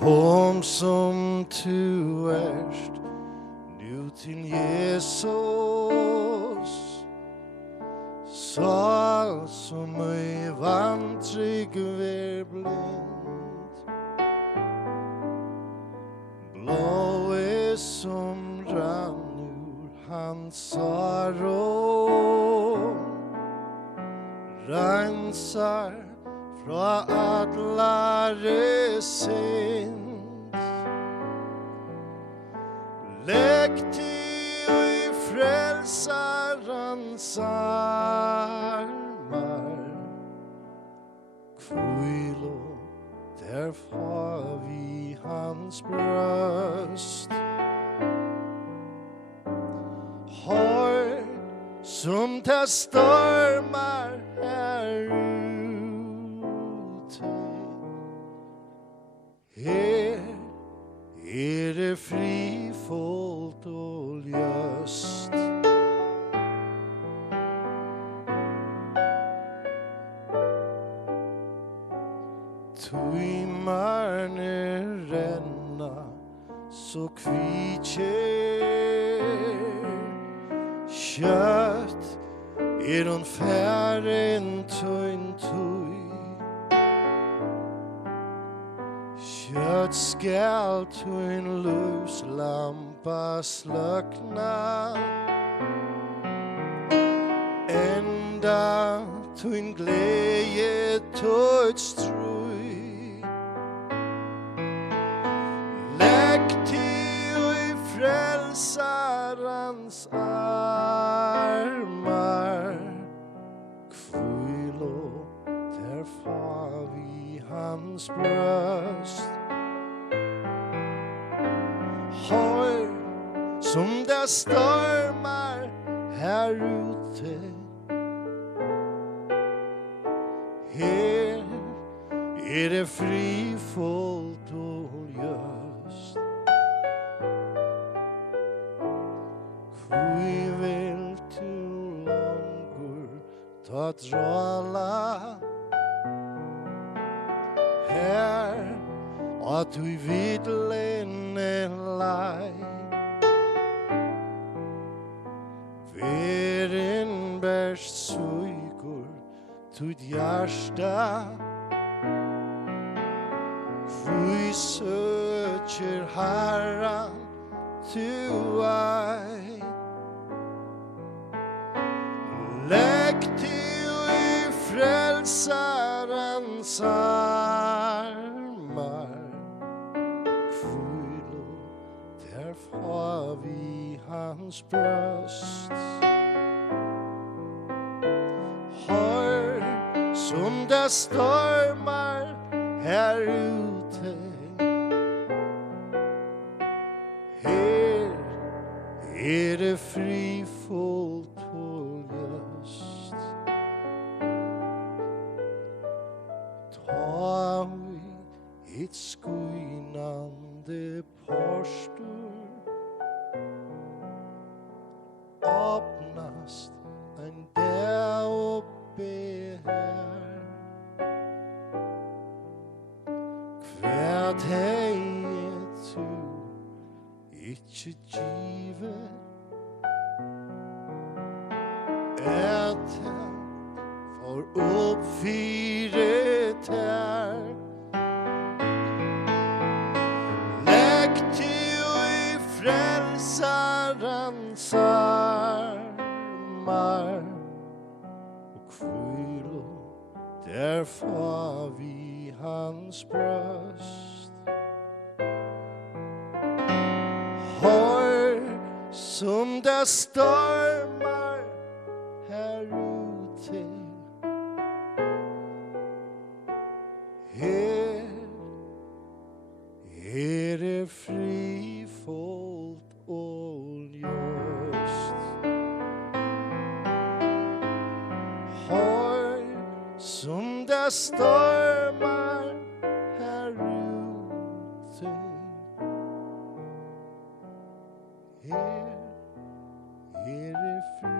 Kom som du erst, nu til Jesus, så som i vantryk ver blind. Blåe som rann ur hans sorg, rensar fra allare synd. Lägg till i frälsarens armar, kvilo där får vi hans bröst. Har som det stormar här ute, här är det frifullt och ljust. Tøymarne renna så kvitjer, kjøtt hon færen tøyn tøy. Kjøtt skal tøyn lyslampa sløkna, enda tøyn glädje tøyts trøy. Lägg till i frälsarens armar, kvilo där får vi hans bröst. Hör som det stormar här ute, här är det frifullt och ljust. Kvi vill du långur ta drala, här att du vidlen en laj. Veren bärst suigur tut hjärsta, vi söker Herran tu ej. Lägg till i frälsarens armar, kvilo där får vi hans bröst. Hör som det stormar här ute, här är det frifullt och ljust. Ta i ett skynande postur, öppnast en där uppe här. Kvärt hejet du ikke give, et for oppfyret her. Lägg til i frälsarens armar, och kvilo där får vi hans bröst. Hör som det stormar här ute, här är det frifullt och ljust. Hör som det stormar här ute, här är det frifullt.